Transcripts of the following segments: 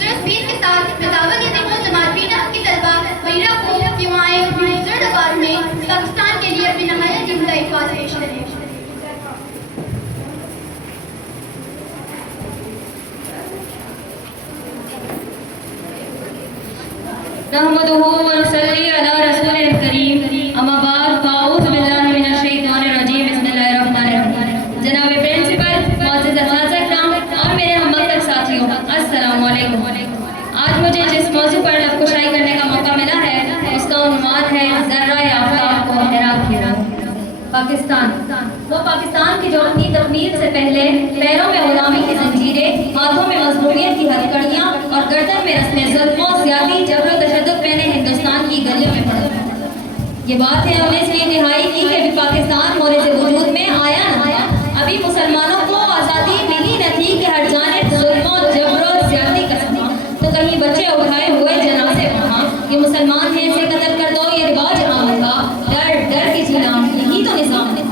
Speed के साथ रजावत यतीमों जमात की तलबा वहीरा को युवाएं बुजुर्ग आवाज में पाकिस्तान के लिए अपनी नहायत जिंदा अल्फाज पेश करें। नहमदुहु व नसल्ली अला रसूलिल करीम अम्मा बाद फाऊज़ु बिल्लाहि मिनश शैतानिर रजीम बिस्मिल्लाहिर रहमानिर रहीम। जनाब प्रिंसिपल, मुअज़्ज़ज़ असातिज़ा किराम और मेरे हमवक्त साथियों, अस्सलामु अलैकुम। आज मुझे जिस मौजू पर लफ्ज़ करने का मौका मिला है उसका उन्वान है ज़र्रा-ए आफ़ताब को हैरान किया। पाकिस्तान, वो पाकिस्तान की जो अपनी तकमील से पहले पैरों में गुलामी की जंजीरें, हाथों में मज़लूमियत की हथकड़ियाँ और गर्दन में रस्में ज़ुल्म और ज़्यादती जबर व तशद्दुद मैंने हिंदुस्तान की गलियों में पढ़ा। ये बात है 19वीं दिहाई की कि अभी पाकिस्तान होने से वजूद में आया न था। अभी मुसलमानों को आज़ादी मिली न थी कि हर जानिब ज़ुल्म और जबर और ज़्यादती का समा। तो कहीं बच्चे उठाए हुए जनाज़े वहाँ, ये मुसलमान हैं इसे कत्ल कर दो, ये रिवाज आम का, डर डर के जीना, यही तो निज़ाम है।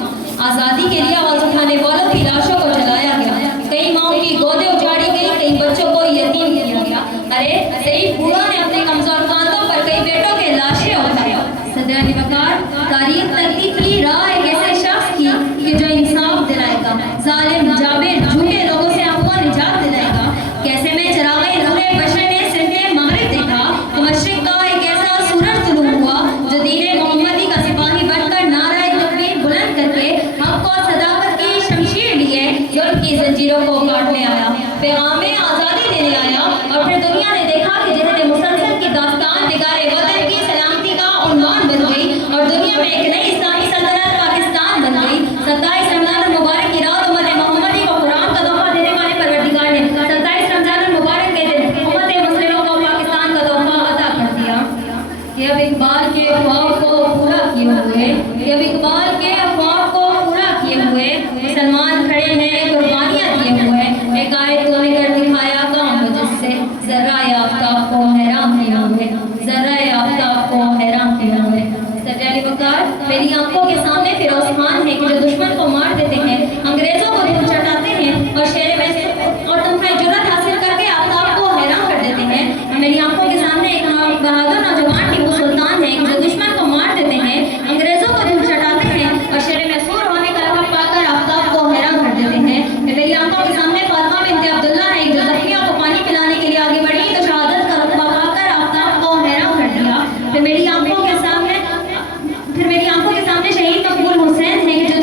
आज़ादी के लिए आवाज़ उठाने वालों की लाशों को जलाया गया, कई माओं की गोदें उजाड़ी गई, कई बच्चों को यतीम किया गया। अरे सही बूढ़ों ने अपने कमजोर कांधों पर कई बेटों के लाशें उठाया। सदर निवकार तारीख तकती की राह एक ऐसे शख्स की कि जो इंसाफ दिलाएगा, जालिम जाबिर झूठे लोगों से आपको निजात दिलाएगा। कैसे में चिरागे नूरे बशर ने सिरते मारिफ देखा तो मशरिक का एक ऐसा सूरज तुलू हुआ जो दीने मोहम्मदी का सिपाही बनकर नारा तकबीर बुलंद करके हमको सदाकत की शमशीर लिए जुल्म की जंजीरों को काटने आया, पैगामे आज़ादी देने आया। और फिर दुनिया ने देखा कि जिन्होंने मुसलसल की दास्तान निगारे वतन की सलामती का उन्वान बन गई और दुनिया में एक नई इस्लामी सल्तनत पाकिस्तान बन गई। 27 रमज़ान मुबारक की रात उम्मत मोहम्मदी को कुरान का तोहफा देने वाले परवरदिगार ने 27 रमज़ान मुबारक के दिन उम्मत मुस्लिमों को पाकिस्तान का तोहफा अता कर दिया। कि अब इकबाल के ख्वाब को पूरा किए हुए, कि अब इकबाल के ख्वाब को पूरा किए हुए मुसलमान खड़े हैं कुर्बानियाँ दिए हुए। एक आयत को लेकर दिखाया काम जिससे ज़र्रा-ए आफ़ताब को हैरान किया हुए, ज़र्रा-ए आफ़ताब को हैरान किया हुए। सजाली वकार मेरी आंखों के सामने फिरोज खान है कि जो दुश्मन को मार देते हैं, अंग्रेजों को धूल चटाते हैं और शेर में और तुमने जुर्रत हासिल करके आफ़ताब को हैरान कर देते हैं। मेरी आंखों के सामने एक बहादुर नौजवान टीपू सुल्तान है जो दुश्मन को मार देते हैं, अंग्रेजों को धूल चटाते हैं और शेर मैसूर होने का लक़ब पाकर आफ़ताब को हैरान कर देते हैं। मेरी आंखों के सामने फातिमा बिन्ते अब्दुल्ला है जो ज़ख्मियों को पानी पिलाने के लिए आगे बढ़ी तो शहादत का रुतबा पाकर आफ़ताब को हैरान कर दिया। फिर मेरी आंखों के सामने शहीद मकबूल हुसैन है कि जो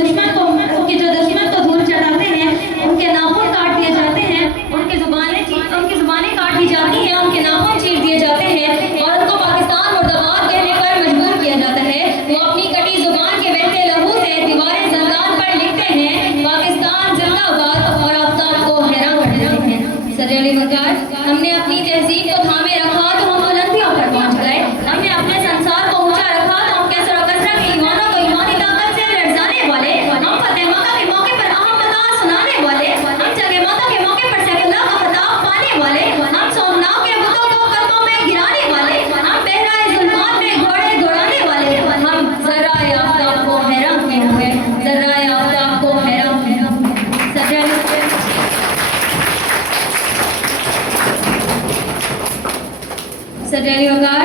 दुश्मन को धूल चटाते हैं, उनके नाखून काट दिए जाते हैं, उनकी जुबानें काट दी जाती हैं, उनके नाखून चीर दिए जाते हैं और उनको पाकिस्तान मुर्दाबाद कहने पर मजबूर किया जाता है। वो अपनी कटी जुबान के बहते लहू से दीवारें ज़ंदान पर लिखते हैं पाकिस्तान जिंदाबाद और आफ़ताब को हैरान कर देते हैं। सदर वकार हमने अपनी तहजीब को थामे रखा तो हम बुलंदियों पर पहुंच गए, हमने अपने संसार को ऊंचा रखा तो हम कैसर और कसरत के ईमानों को ईमानी ताकत से लड़जाने वाले, हम फतेह मक्का के मौके पर अहम बता सुनाने वाले, हम जगह माता के मौके पर सैफुल्लाह का खिताब पाने वाले, हम सोमनाथ के बुतों को कदमों में गिराने वाले, हम बहराए जुल्मात में घोड़े दौड़ाने वाले, हम ज़र्रा-ए आफ़ताब को हैरान किए हुए, ज़र्रा-ए आफ़ताब को हैरान किए हुए। सजाली वकार